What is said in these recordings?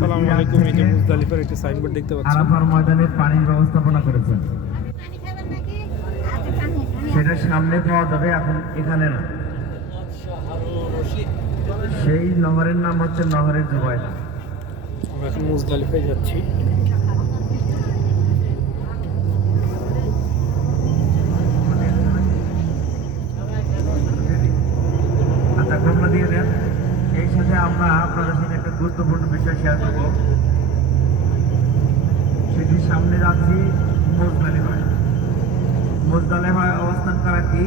আসসালামু আলাইকুম। এই যে মুজদালিফার একটি সাইনবোর্ড দেখতে পাচ্ছেন। আরাফার ময়দানে পানির ব্যবস্থাপনা করেছেন, সেটা সামনে পাওয়া যাবে, এখন এখানে না। সেই নহরের নাম হচ্ছে নহরের জুবাইদা। আমরা এখন মুজদালিফায় যাচ্ছি। আচ্ছা, ঘটনা দিয়ে দেন। এই সাথে আমরা আপনাদের সাথে একটা গুরুত্বপূর্ণ বিষয় শেয়ার করবো। সেটির সামনে যাচ্ছি মুজদালিফায়। মুজদালিফায় অবস্থান করা কি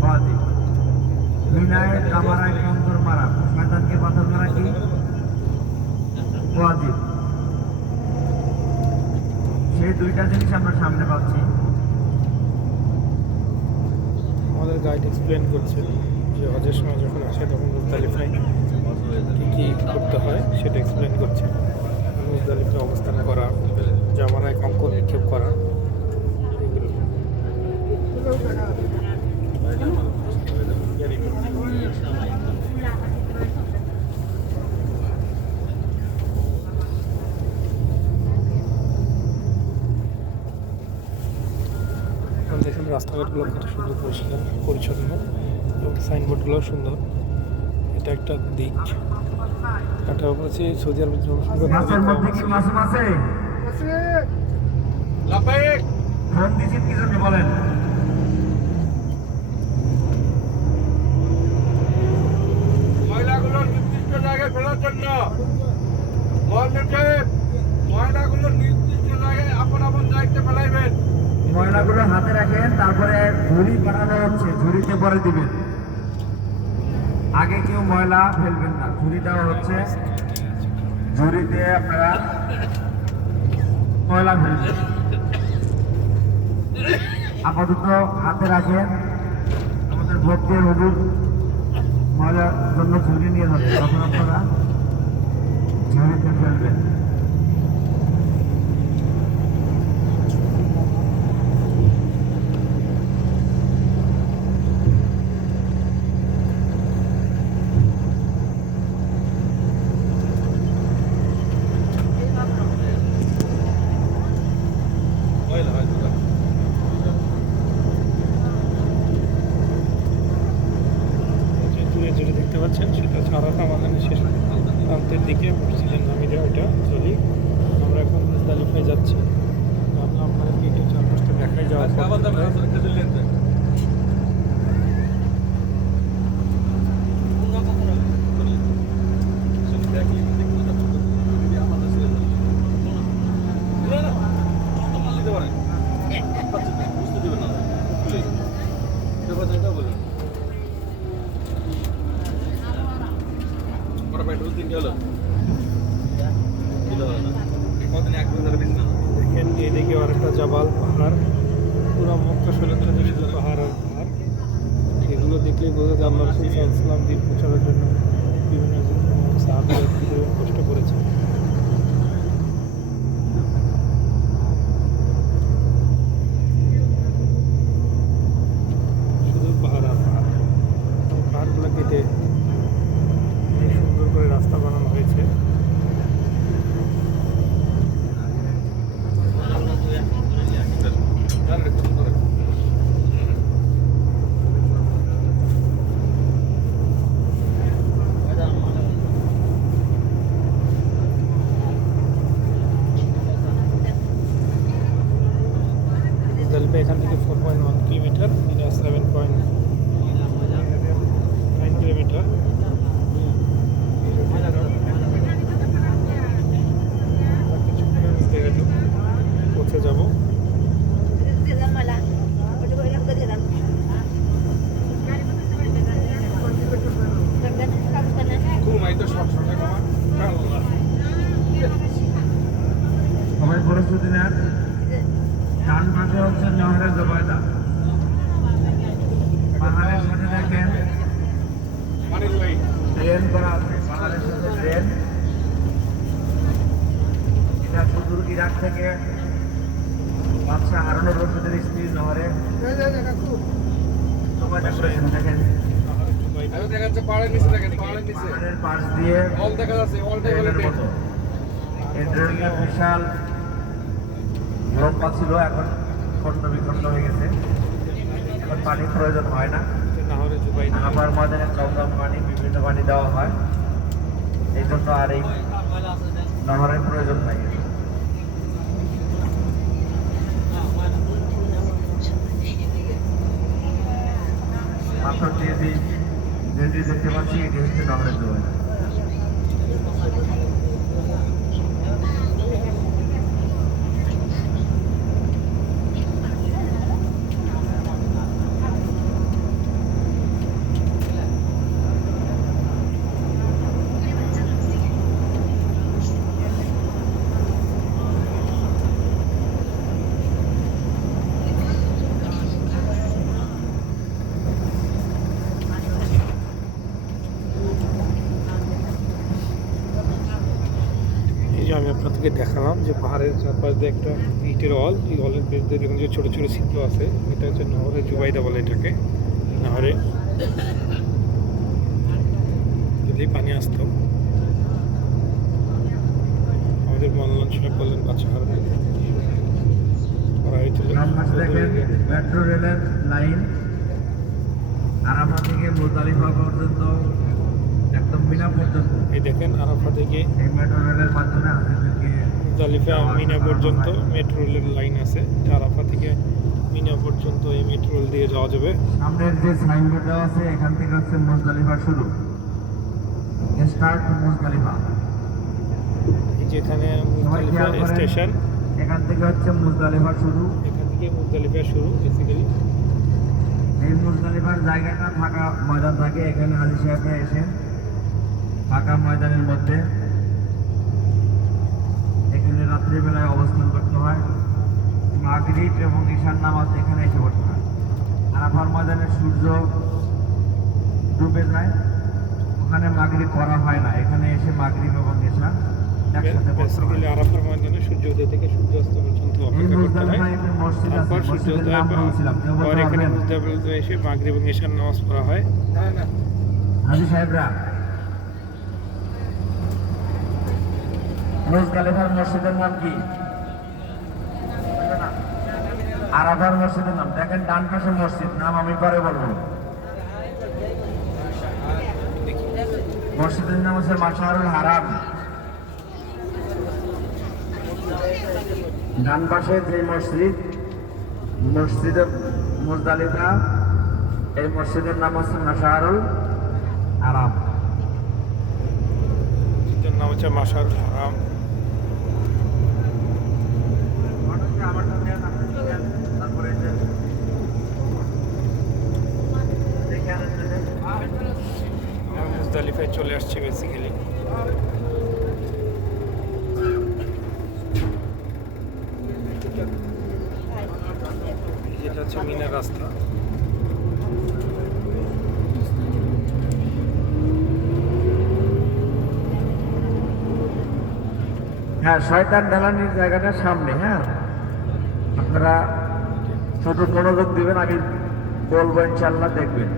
ওয়াজিব। মিনায় কামারায় কঙ্কর মারা, শয়তানকে পাথর মারা কি ওয়াজিব। সেই দুইটা জিনিস আমরা সামনে পাচ্ছি। আমাদের গাইড এক্সপ্লেন করছে যে হজের সময় যখন আসে তখন মুজদালিফায় কী কী করতে হয় সেটা এক্সপ্লেন করছে। মুজদালিফায় অবস্থান করা, জামারায় কঙ্কর নিক্ষেপ করা, এগুলো। দেখুন রাস্তাঘাটগুলো কত সুন্দর পরিষ্কার পরিচ্ছন্ন এবং সাইনবোর্ডগুলো সুন্দর। এটা একটা দিক। এটা হচ্ছে সৌদি আরবের জনসংখ্যা মাছের মধ্যে কি মাসুম আছে? ফোন দিয়েছেন কি জন্য বলেন? ময়লাগুলো নির্দিষ্ট জায়গায় ফেলার জন্য ময়লাগুলো নির্দিষ্ট জায়গায় আপন আপন দায়িত্বে ফেলাইবেন। ময়লাগুলো হাতে রাখেন, তারপরে ঝুড়ি বানানো হচ্ছে, ঝুড়িতে পরে দিবেন। আগে কেউ ময়লা ফেলবেন না, ঝুড়ি দেওয়া হচ্ছে, ঝুড়িতে আপনারা ময়লা ফেলবেন। আপাতত হাতে রাখেন। আমাদের ভক্তের হুজুর ময়লার জন্য ঝুড়ি নিয়ে যাবে, তখন আপনারা ঝুড়িতে ফেলবেন। যে দূরে যেটা দেখতে পাচ্ছেন সেটা হচ্ছে আরাফা মাদানের শেষ প্রান্তের দিকে মসজিদের নামে দেওয়া ওইটা চলি। আমরা এখন মুজদালিফায় যাচ্ছি। ভাবলাম আপনাদেরকে একটু চারপাশটা দেখাই যাওয়ার পর দেখেন এদিকে আরেকটা জাবাল পাহাড়, পুরো মক্কা শরীফটা শুধু পাহাড় আর পাহাড়। এগুলো দেখলেই বোঝা যায় আল্লাহ রাসূল সাল্লাল্লাহু আলাইহি ওয়াসাল্লাম দিন প্রচারের জন্য বিভিন্ন সাহাবীরা কষ্ট করেছে। শুধু পাহাড় আর পাহাড়। পাহাড়গুলো কেটে সুন্দর করে রাস্তা বানানো হয়েছে। মুজদালিফা এখান থেকে 4.1 কিলোমিটার, এটা 7.9 কিলোমিটার। কিছুক্ষণের মধ্যে হয়তো পৌঁছে যাব। সবাই প্রস্তুতি নেন। ডান পাশে হচ্ছে নহরের জুবাইদা। পাহাড়ের সাথে দেখেন ড্রেন করা আছে, পাহাড়ের সাথে ড্রেন। এটা সুদূর ইরাক থেকে বাদশাহ হারুনুর রশিদের স্ত্রী নহরে জুবাইদা করেছেন। দেখেন এখন দেখা যাচ্ছে পাহাড়ের নিচে দেখেন, পাহাড়ের নিচে পাহাড়ের পাশ দিয়ে অল দেখা যাচ্ছে, অলটাই বলে ট্রেনের মতো। এই ট্রেনটা বিশাল লম্বা ছিল, এখন খণ্ড বিখণ্ড হয়ে গেছে। এখন পানির প্রয়োজন হয় না। নাহরে জুবাইদা। আবার ময়দানে কম পানি, বিভিন্ন পানি দেওয়া হয়, এই জন্য আর এই নহরের প্রয়োজন নাই। পাথর দিয়ে যেটি দেখতে পাচ্ছি এটি হচ্ছে নহরের জুবাইদা। এই যে আমি আপনাদেরকে দেখালাম যে পাহাড়ের চারপাশ দিয়ে একটা ইটের অল, এই অলের বেশ দিয়ে দেখুন যে ছোটো ছোটো ছিদ্র আছে, এটা হচ্ছে নহরে জুবাইদা বলে এটাকে। নহরে যদি পানি আসতো, আমাদের মনলান সেটা করলেন বাচ্চা হারবে করা হয়েছিল। মেট্রো রেলের লাইন আরাফা থেকে মুজদালিফা পর্যন্ত, একদম মিনা পর্যন্ত। এই দেখেন আরাফা থেকে এই মেট্রো রেলের মাধ্যমে হাজিদেরকে মুজদালিফা মিনা পর্যন্ত মেট্রো রেলের লাইন আছে। আরাফা থেকে মিনা পর্যন্ত এই মেট্রো রেল দিয়ে যাওয়া যাবে। সামনের যে সাইনবোর্ড দেওয়া আছে এখান থেকে হচ্ছে মুজদালিফা শুরু, স্টার্ট মুজদালিফা। এই যে এখানে মুজদালিফা স্টেশন, এখান থেকে হচ্ছে মুজদালিফা শুরু। এখান থেকে মুজদালিফা শুরু বেসিক্যালি। এই মুজদালিফার জায়গাটা ফাঁকা ময়দান থাকে, এখানে হাজি সাহেবরা এসে ফাঁকা ময়দানের মধ্যে এখানে রাত্রিবেলায় অবস্থান করতে হয়। মাগরিব এবং ঈশার নামাজ এখানে এসে পড়তে হয়। আরাফার ময়দানে সূর্য ডুবে যায়, ওখানে মাগরিব করা হয় না, এখানে এসে মাগরিব এবং ঈশা একসাথে পড়তে হয়। বেসিক্যালি আরাফার ময়দানে সূর্যোদয় থেকে সূর্যাস্ত পর্যন্ত এই অপেক্ষা করতে হয়। মুজদালিফায় একটা মসজিদ আছে, তারপর মসজিদের সূর্যোদয় নাম বলছিলাম, কেউ পর বলতে এখানে পারবেন? মুজদালিফায় এসে মাগরিব এবং ঈশার নামাজ পড়া হয়। না না হাজি সাহেবরা, মুজদালিফার মসজিদের নাম কি? আরাফার মসজিদের নাম দেখেন, ডান পাশে মসজিদ, নাম আমি পরে বলবো। মসজিদের নাম হচ্ছে মাশআরুল হারাম। ডান পাশে যে মসজিদ, মসজিদে মুজদালিফা, এই মসজিদের নাম হচ্ছে মাশআরুল হারাম। এটার নাম হচ্ছে মাশআরুল হারাম। তারপরে আমরা মুজদালিফায় চলে আসছি বেসিক্যালি। যেটা হচ্ছে মিনার রাস্তা। হ্যাঁ, শয়তান ঢালানির জায়গাটা সামনে। হ্যাঁ, আপনারা শুধু মনোযোগ দিবেন, আমি বলবো ইনশাল্লাহ দেখবেন।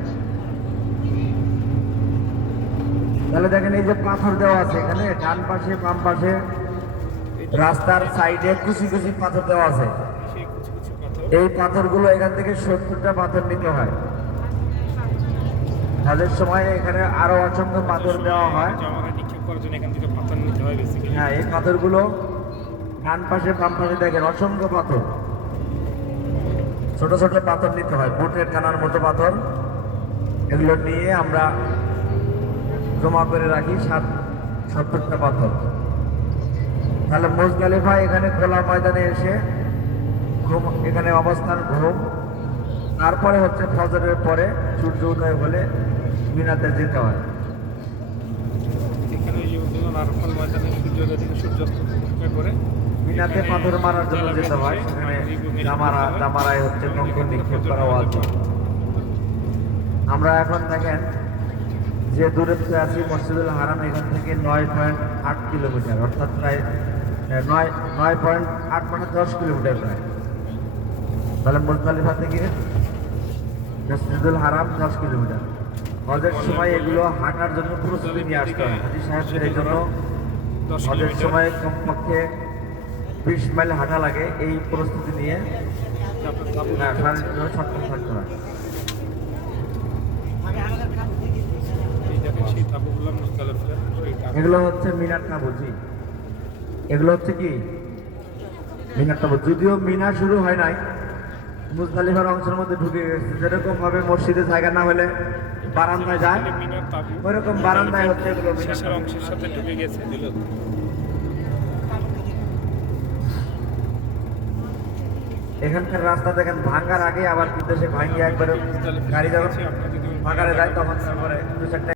তাহলে দেখেন এই যে পাথর দেওয়া আছে এখানে, ডান পাশে বাম পাশে রাস্তার সাইডে কুচি কুচি পাথর দেওয়া আছে। সেই কিছু কিছু পাথর এই পাথরগুলো এখান থেকে 70টা পাথর নিতে হয়। তাদের সময় এখানে আরো অসংখ্য পাথর দেওয়া হয়। জামারা নিক্ষেপ করার জন্য এখান থেকে পাথর নিতে হয় বেসিক্যালি। হ্যাঁ, এই পাথরগুলো ডান পাশে বাম পাশে দেখেন অসংখ্য পাথর, ছোট ছোট পাথর নিতে হয়, বুটের টানার মতো পাথর। এগুলো নিয়ে আমরা জমা করে রাখি 70টা পাথর। তাহলে মুজদালিফা এখানে খোলা ময়দানে এসে এখানে অবস্থান ঘুম, তারপরে হচ্ছে ফজরের পরে সূর্য উদয় হলে মিনাতে যেতে হয়। এখানে যে বললাম আরাফার ময়দানে সূর্যোদয় থেকে সূর্যাস্ত অপেক্ষা করে মিনাতে পাথর মারার জন্য যেতে হয়, সেখানে জামারায় হচ্ছে কঙ্কর নিক্ষেপ করা ওয়াজিব। আমরা এখন দেখেন যে দূরত্বে আছি মসজিদুল হারাম, এখান থেকে 9.8 কিলোমিটার, অর্থাৎ প্রায় 9.8 মানে 10 কিলোমিটার প্রায়। তাহলে মুজদালিফা থেকে মসজিদুল হারাম 10 কিলোমিটার। হজের সময় এগুলো হাঁটার জন্য প্রস্তুতি নিয়ে আসতে হয়। হাজি সাহেবদের এই জন্য 10 হজের কিলোমিটার সময় কমপক্ষে 20 মাইল হাঁটা লাগে। এই প্রস্তুতি নিয়ে আপনার তাঁবু হ্যাঁ দেখতে পাচ্ছেন। শারীরিকভাবে সক্ষম থাকতে হয়। এই দেখেন সেই তাঁবুগুলো মুজদালিফার সেই তাঁবু। এগুলো হচ্ছে মিনার তাঁবু। জি, এগুলো হচ্ছে কি মিনার তাঁবু। যদিও মিনা শুরু হয় নাই, মুজদালিফার অংশের মধ্যে ঢুকে গেছে। যেরকম ভাবে মসজিদে জায়গা না হলে বারান্দায় যায়, এখানে মিনার তাঁবু ওইরকম বারান্দায় হচ্ছে এগুলো মিনার শেষের তাঁবু। অংশের সাথে ঢুকে গেছে দিল। এখানকার রাস্তা দেখেন ভাঙার আগে আবার কিন্তু সে ভাঙিয়ে একবারে গাড়ি যখন আপনার যদি ভাগারে যায় তখন তারপরে দু চারটা